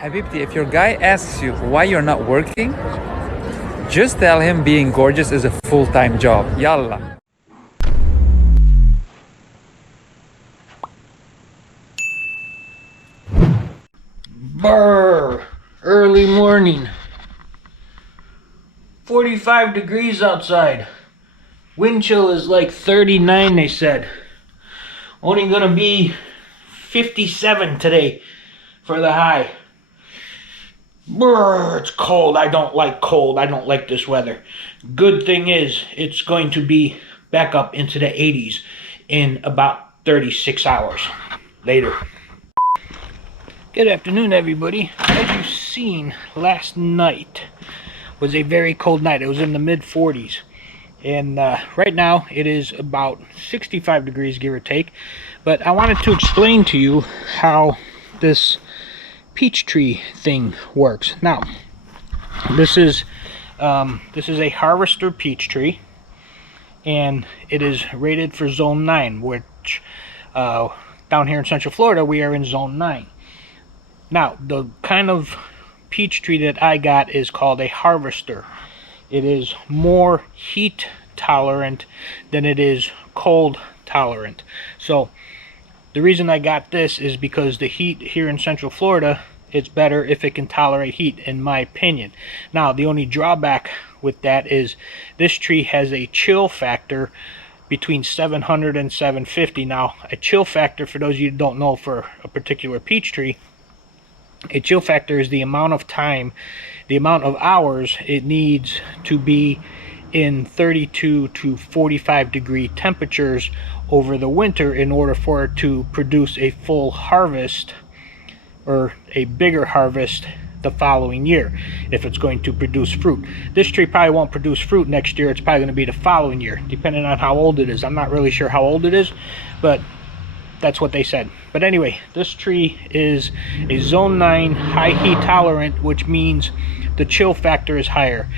Habibti, if your guy asks you why you're not working, just tell him being gorgeous is a full-time job. Yalla. Brr, early morning. 45 degrees outside. Wind chill is like 39, they said. Only gonna be 57 today for the high. Brr, it's cold. I don't like cold. I don't like this weather. Good thing is, it's going to be back up into the 80s in about 36 hours later. Good afternoon, everybody. As you've seen, last night was a very cold night. It was in the mid-40s. And right now, it is about 65 degrees, give or take. But I wanted to explain to you how this peach tree thing works. Now, this is a harvester peach tree, and it is rated for Zone 9, which down here in Central Florida, we are in Zone 9. Now, the kind of peach tree that I got is called a harvester. It is more heat tolerant than it is cold tolerant. So the reason I got this is because the heat here in Central Florida, it's better if it can tolerate heat, in my opinion. Now, the only drawback with that is this tree has a chill factor between 700 and 750. Now, a chill factor, for those of you who don't know, for a particular peach tree, a chill factor is the amount of time, the amount of hours it needs to be in 32 to 45 degree temperatures over the winter in order for it to produce a full harvest or a bigger harvest the following year, if it's going to produce fruit. This tree probably won't produce fruit next year. It's probably going to be the following year, depending on how old it is. I'm not really sure how old it is, but that's what they said. But anyway, this tree is a Zone 9 high heat tolerant, which means the chill factor is higher.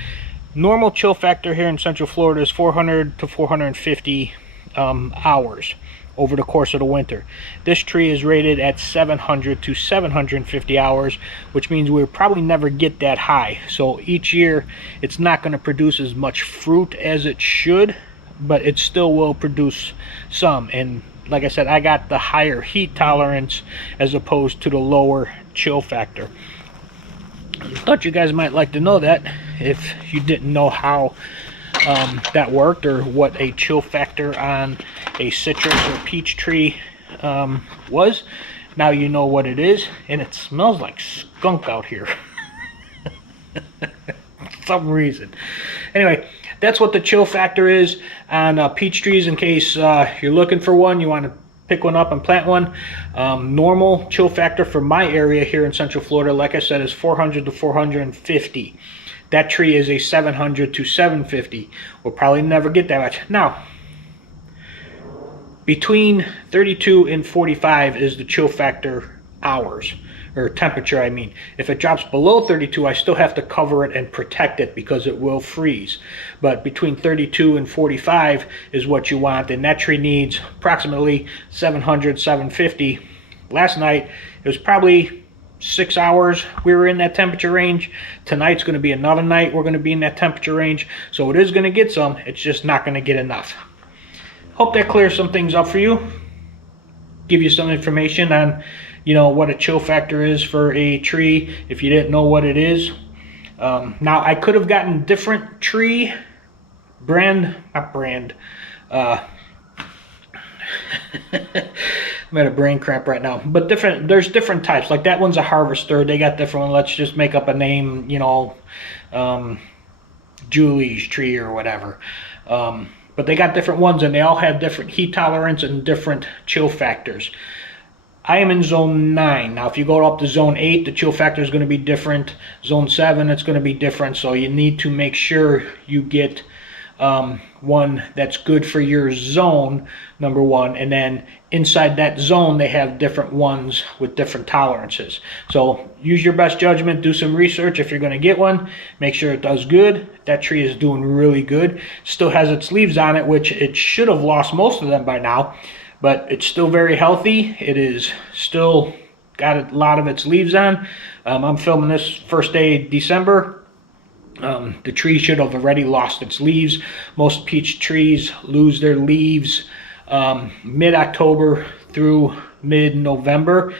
Normal chill factor here in Central Florida is 400 to 450 hours over the course of the winter. This tree is rated at 700 to 750 hours, which means we'll probably never get that high. So each year it's not going to produce as much fruit as it should, but it still will produce some. And like I said, I got the higher heat tolerance as opposed to the lower chill factor. Thought you guys might like to know that if you didn't know how that worked, or what a chill factor on a citrus or peach tree was. Now you know what it is, and it smells like skunk out here for some reason. Anyway, that's what the chill factor is on peach trees, in case you're looking for one, you want to pick one up and plant one. Normal chill factor for my area here in Central Florida, like I said, is 400 to 450. That tree is a 700 to 750. We'll probably never get that much. Now, between 32 and 45 is the chill factor hours, or temperature, I mean. If it drops below 32, I still have to cover it and protect it because it will freeze. But between 32 and 45 is what you want, and that tree needs approximately 700, 750. Last night, it was probably 6 hours we were in that temperature range. Tonight's going to be another night we're going to be in that temperature range. So it is going to get some, it's just not going to get enough. Hope that clears some things up for you. Give you some information on, you know, what a chill factor is for a tree if you didn't know what it is. Now, I could have gotten different tree I'm at a brain cramp right now, but there's different types. Like that one's a harvester, they got different one. Let's just make up a name, you know, Julie's tree or whatever. But they got different ones, and they all have different heat tolerance and different chill factors. I am in Zone 9. Now, if you go up to Zone 8, the chill factor is going to be different. Zone 7, it's going to be different. So you need to make sure you get one that's good for your zone, number one. And then inside that zone, they have different ones with different tolerances. So use your best judgment. Do some research if you're going to get one. Make sure it does good. That tree is doing really good. Still has its leaves on it, which it should have lost most of them by now. But it's still very healthy. It is still got a lot of its leaves on. I'm filming this first day of December. The tree should have already lost its leaves. Most peach trees lose their leaves mid-October through mid-November.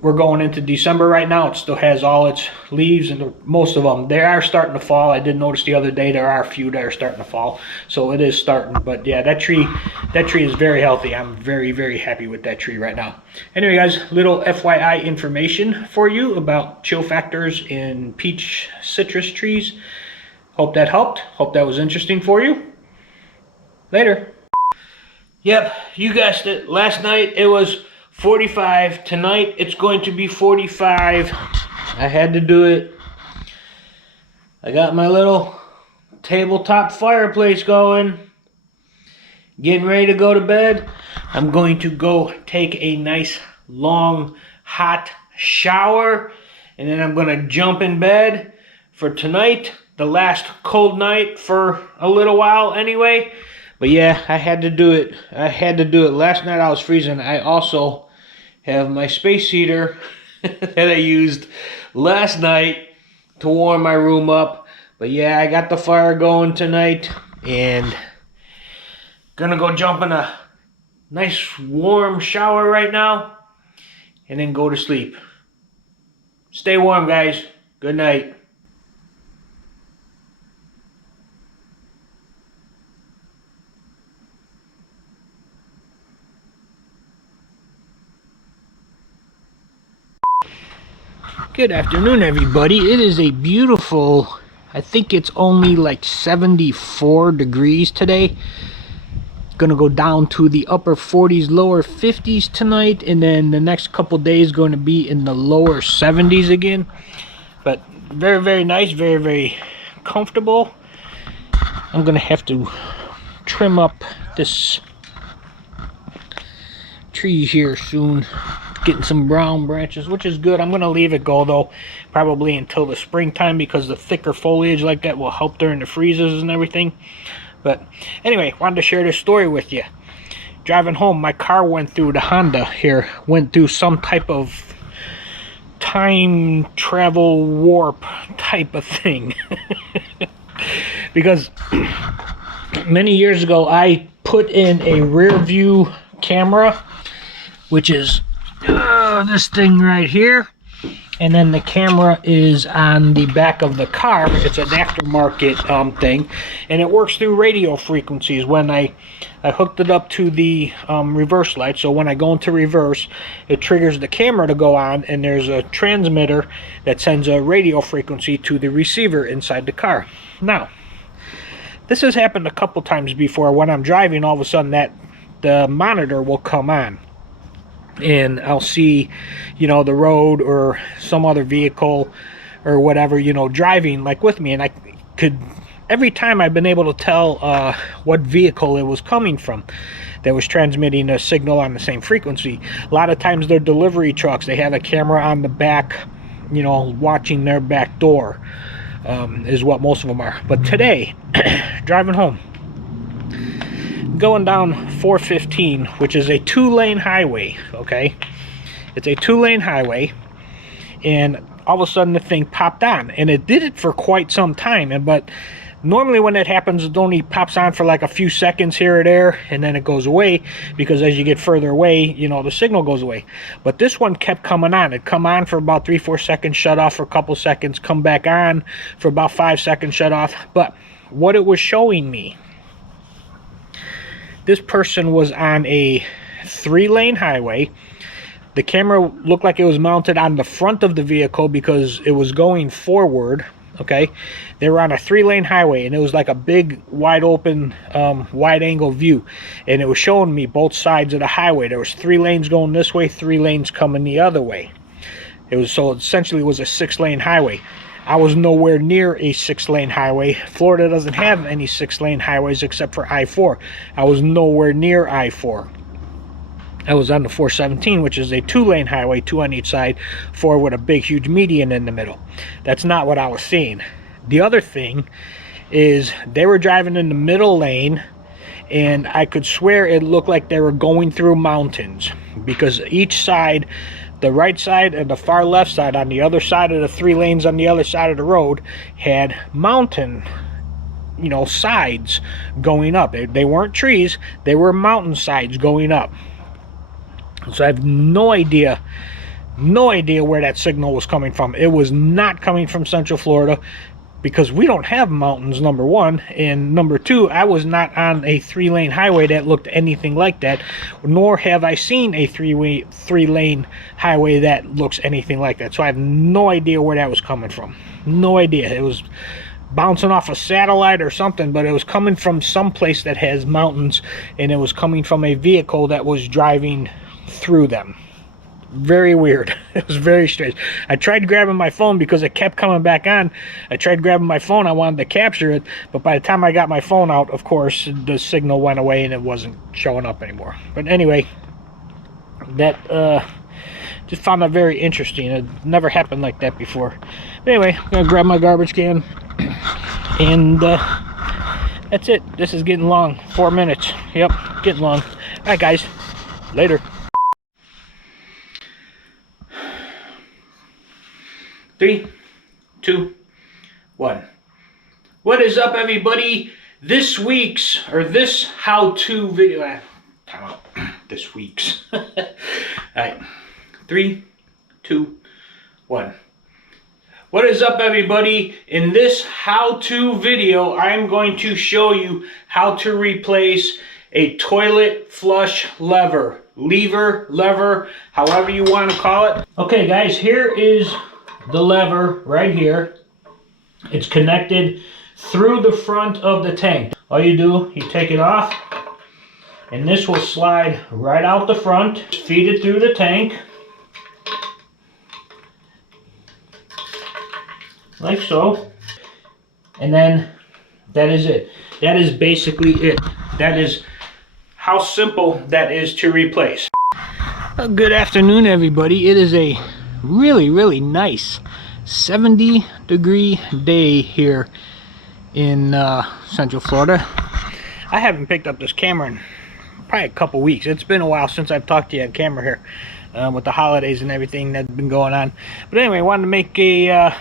We're going into December right now. It still has all its leaves, and most of them, they are starting to fall. I did notice the other day there are a few that are starting to fall, so it is starting. But yeah, that tree is very healthy. I'm very, very happy with that tree right now. Anyway, guys, little FYI information for you about chill factors in peach citrus trees. Hope that helped. Hope that was interesting for you. Later. Yep, you guessed it. Last night it was 45. Tonight it's going to be 45. I had to do it. I got my little tabletop fireplace going. Getting ready to go to bed. I'm going to go take a nice long hot shower, and then I'm going to jump in bed for tonight. The last cold night for a little while anyway. But yeah, I had to do it. I had to do it. Last night I was freezing. I also have my space heater that I used last night to warm my room up. But yeah, I got the fire going tonight, and gonna go jump in a nice warm shower right now and then go to sleep. Stay warm, guys. Good night. Good afternoon, everybody. It is a beautiful, I think it's only like 74 degrees today. Gonna go down to the upper 40s, lower 50s tonight, and then the next couple days going to be in the lower 70s again. But very, very nice, very, very comfortable. I'm gonna have to trim up this tree here soon. Getting some brown branches, which is good. I'm going to leave it go though, probably until the springtime, because the thicker foliage like that will help during the freezes and everything. But anyway, wanted to share this story with you. Driving home, my car went through, the Honda here went through some type of time travel warp type of thing. Because many years ago I put in a rear view camera, which is this thing right here, and then the camera is on the back of the car. It's an aftermarket thing, and it works through radio frequencies. When I hooked it up to the reverse light, so when I go into reverse, it triggers the camera to go on, and there's a transmitter that sends a radio frequency to the receiver inside the car. Now, this has happened a couple times before. When I'm driving, all of a sudden the monitor will come on, and I'll see, you know, the road or some other vehicle or whatever, you know, driving like with me, and I could, every time I've been able to tell what vehicle it was coming from that was transmitting a signal on the same frequency. A lot of times they're delivery trucks. They have a camera on the back, you know, watching their back door, is what most of them are. But today, driving home, going down 415, which is a 2-lane highway, okay? It's a 2-lane highway, and all of a sudden the thing popped on, and it did it for quite some time. But normally when that happens, it only pops on for like a few seconds here or there, and then it goes away, because as you get further away, you know, the signal goes away. But this one kept coming on. It'd come on for about 3-4 seconds, shut off for a couple seconds, come back on for about 5 seconds, shut off. But what it was showing me, this person was on a 3-lane highway. The camera looked like it was mounted on the front of the vehicle because it was going forward, okay? They were on a 3-lane highway, and it was like a big, wide open, wide-angle view. And it was showing me both sides of the highway. There was 3 lanes going this way, 3 lanes coming the other way. It was, so essentially it was a 6-lane highway. I was nowhere near a 6-lane highway. Florida doesn't have any 6-lane highways except for I-4. I was nowhere near I-4. I was on the 417, which is a 2-lane highway, 2 on each side, 4 with a big, huge median in the middle. That's not what I was seeing. The other thing is they were driving in the middle lane, and I could swear it looked like they were going through mountains, because each side, the right side and the far left side on the other side of the 3 lanes on the other side of the road had mountain, you know, sides going up. They weren't trees, they were mountain sides going up. So I have no idea where that signal was coming from. It was not coming from Central Florida, because we don't have mountains, number one, and number two, I was not on a 3-lane highway that looked anything like that, nor have I seen a 3-lane highway that looks anything like that. So I have no idea where that was coming from. No idea. It was bouncing off a satellite or something, but it was coming from some place that has mountains, and it was coming from a vehicle that was driving through them. Very weird. It was very strange. I tried grabbing my phone because it kept coming back on. I tried grabbing my phone. I wanted to capture it, but by the time I got my phone out, of course, the signal went away and it wasn't showing up anymore. But anyway, that just found that very interesting. It never happened like that before. But anyway, I'm gonna grab my garbage can, and that's it. This is getting long. 4 minutes. Yep, getting long. All right, guys. Later. 3, 2, 1. What is up, everybody? This how-to video. Time out. This week's. All right. 3, 2, 1. What is up, everybody? In this how-to video, I'm going to show you how to replace a toilet flush lever, however you want to call it. Okay, guys, here is the lever right here. It's connected through the front of the tank. All you do, you take it off, and this will slide right out the front. Feed it through the tank, like so. And then that is it. That is basically it. That is how simple that is to replace. Well, good afternoon, everybody. It is a really nice 70-degree day here in Central Florida. I haven't picked up this camera in probably a couple weeks. It's been a while since I've talked to you on camera here, with the holidays and everything that's been going on. But anyway, I wanted to make a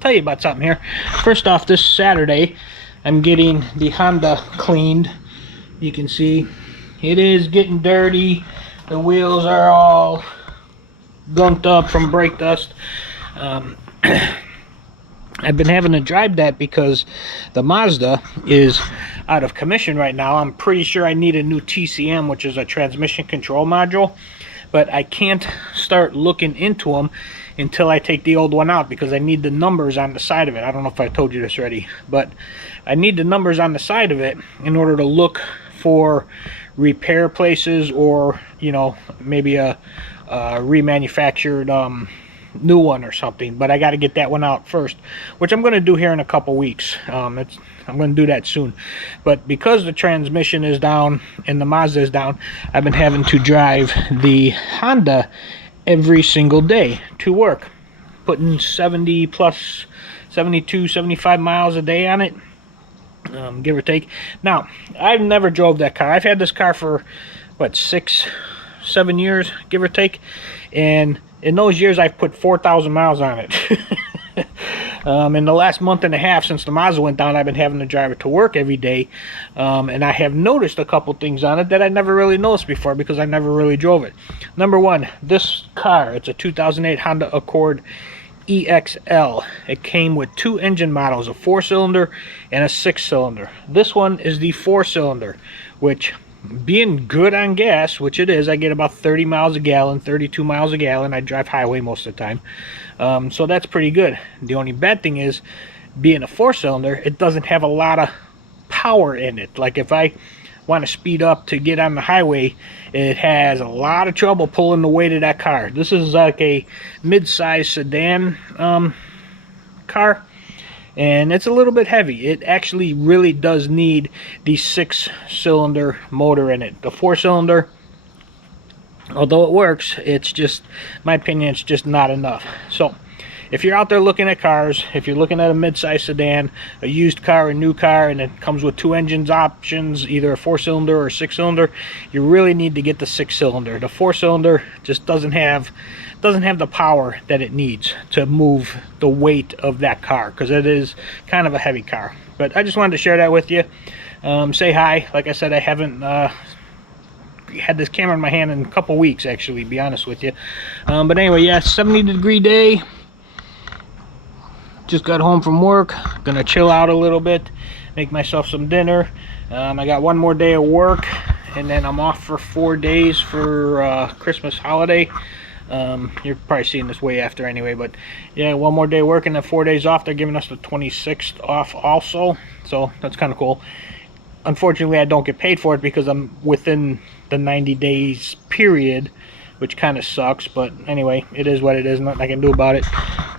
tell you about something here. First off, this Saturday I'm getting the Honda cleaned. You can see it is getting dirty. The wheels are all gunked up from brake dust. I've been having to drive that because the Mazda is out of commission right now. I'm pretty sure I need a new TCM, which is a transmission control module, but I can't start looking into them until I take the old one out, because I need the numbers on the side of it. I don't know if I told you this already, but I need the numbers on the side of it in order to look for repair places, or, you know, maybe a remanufactured new one or something. But I got to get that one out first, which I'm going to do here in a couple weeks. I'm going to do that soon. But because the transmission is down and the Mazda is down, I've been having to drive the Honda every single day to work, putting 70 plus 72 75 miles a day on it, give or take. Now, I've never drove that car. I've had this car for what, 6-7 years, give or take, and in those years I've put 4,000 miles on it. In the last month and a half since the Mazda went down, I've been having to drive it to work every day, and I have noticed a couple things on it that I never really noticed before because I never really drove it. Number one, this car, it's a 2008 Honda Accord EXL. It came with 2 engine models, a 4-cylinder and a 6-cylinder. This one is the 4-cylinder, which, being good on gas, which it is, I get about 30 miles a gallon, 32 miles a gallon. I drive highway most of the time, so that's pretty good. The only bad thing is, being a 4-cylinder, it doesn't have a lot of power in it. Like if I want to speed up to get on the highway, it has a lot of trouble pulling the weight of that car. This is like a mid-size sedan car, and it's a little bit heavy. It actually really does need the 6-cylinder motor in it. The 4-cylinder, although it works, it's just, my opinion, it's just not enough. So if you're out there looking at cars, if you're looking at a mid-size sedan, a used car, a new car, and it comes with 2 engines options, either a 4-cylinder or a 6-cylinder, you really need to get the 6-cylinder. The 4-cylinder just doesn't have the power that it needs to move the weight of that car, because it is kind of a heavy car. But I just wanted to share that with you. Say hi. Like I said, I haven't had this camera in my hand in a couple weeks, actually, to be honest with you. But anyway, yeah, 70-degree day. Just got home from work. Gonna chill out a little bit, make myself some dinner. I got one more day of work, and then I'm off for 4 days for Christmas holiday. You're probably seeing this way after anyway, but yeah, one more day working and 4 days off. They're giving us the 26th off also, so that's kind of cool. Unfortunately, I don't get paid for it because I'm within the 90 days period, which kind of sucks. But anyway, it is what it is. Nothing I can do about it.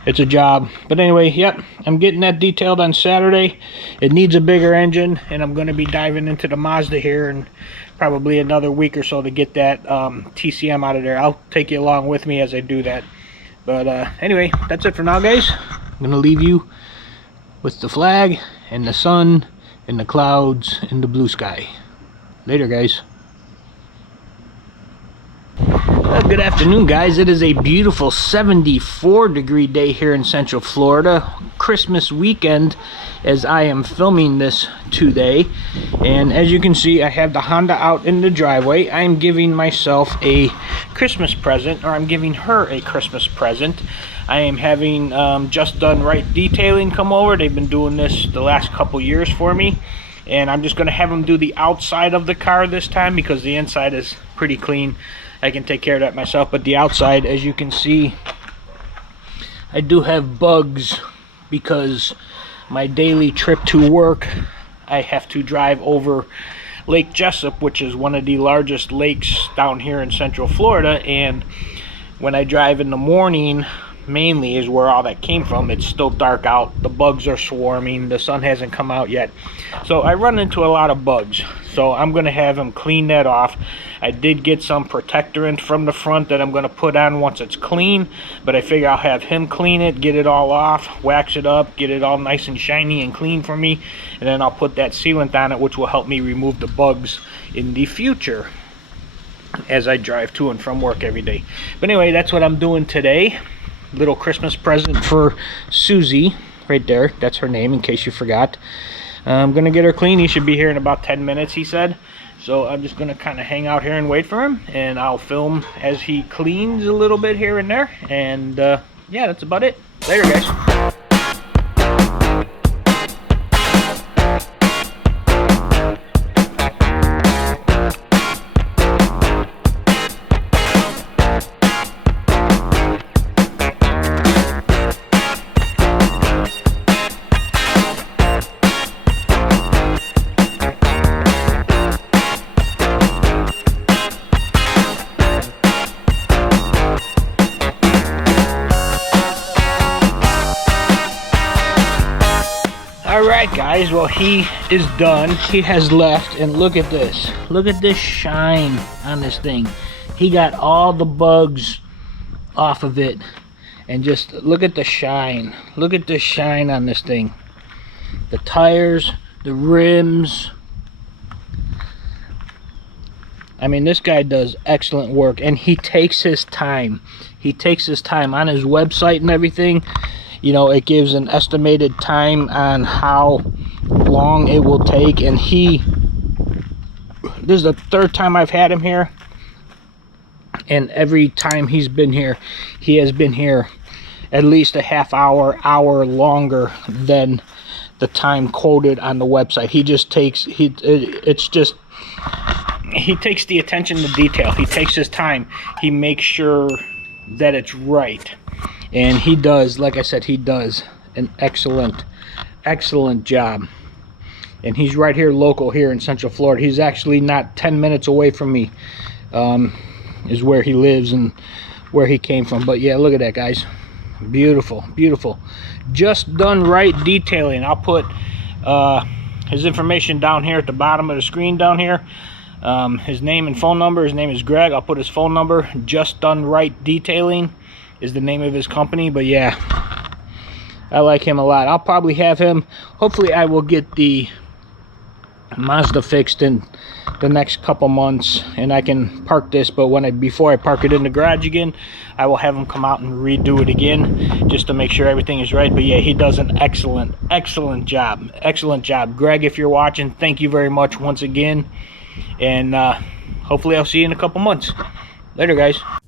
It's a job. But anyway, yep, I'm getting that detailed on Saturday. It needs a bigger engine, and I'm going to be diving into the Mazda here in probably another week or so to get that TCM out of there. I'll take you along with me as I do that. But anyway, that's it for now, guys. I'm going to leave you with the flag and the sun and the clouds and the blue sky. Later, guys. Well, good afternoon, guys. It is a beautiful 74-degree day here in Central Florida. Christmas weekend as I am filming this today. And as you can see, I have the Honda out in the driveway. I am giving myself a Christmas present, or I'm giving her a Christmas present. I am having Just Done Right Detailing come over. They've been doing this the last couple years for me. And I'm just going to have them do the outside of the car this time because the inside is pretty clean. I can take care of that myself, but the outside, as you can see, I do have bugs because my daily trip to work, I have to drive over Lake Jessup, which is one of the largest lakes down here in Central Florida, and when I drive in the morning, mainly is where all that came from. It's still dark out, the bugs are swarming, the sun hasn't come out yet, so I run into a lot of bugs. So I'm going to have him clean that off. I did get some protectorant from the front that I'm going to put on once it's clean, but I figure I'll have him clean it, get it all off, wax it up, get it all nice and shiny and clean for me, and then I'll put that sealant on it, which will help me remove the bugs in the future as I drive to and from work every day. But anyway, that's what I'm doing today. Little Christmas present for Susie right there. That's her name, in case you forgot. I'm gonna get her clean. He should be here in about 10 minutes, he said. So I'm just gonna kind of hang out here and wait for him, and I'll film as he cleans a little bit here and there. And yeah, that's about it. Later, guys. Alright, guys, well, he is done. He has left, and look at this. Look at this shine on this thing. He got all the bugs off of it, and just look at the shine. Look at the shine on this thing. The tires, the rims. I mean, this guy does excellent work, and he takes his time. He takes his time on his website and everything. You know, it gives an estimated time on how long it will take, and this is the 3rd time I've had him here, and every time he's been here, he has been here at least a half hour, hour longer than the time quoted on the website. He just takes, he takes the attention to detail. He takes his time. He makes sure that it's right. And he does, like I said, he does an excellent job. And he's right here local here in Central Florida. He's actually not 10 minutes away from me, is where he lives and where he came from. But yeah, look at that, guys. Beautiful, beautiful. Just Done Right Detailing. I'll put his information down here at the bottom of the screen down here. His name and phone number. His name is Greg. I'll put his phone number. Just Done Right Detailing is the name of his company. But yeah, I like him a lot. I'll probably have him, hopefully I will get the Mazda fixed in the next couple months and I can park this, but before I park it in the garage again, I will have him come out and redo it again just to make sure everything is right. But yeah, he does an excellent job. Greg, if you're watching, thank you very much once again, and hopefully I'll see you in a couple months. Later, guys.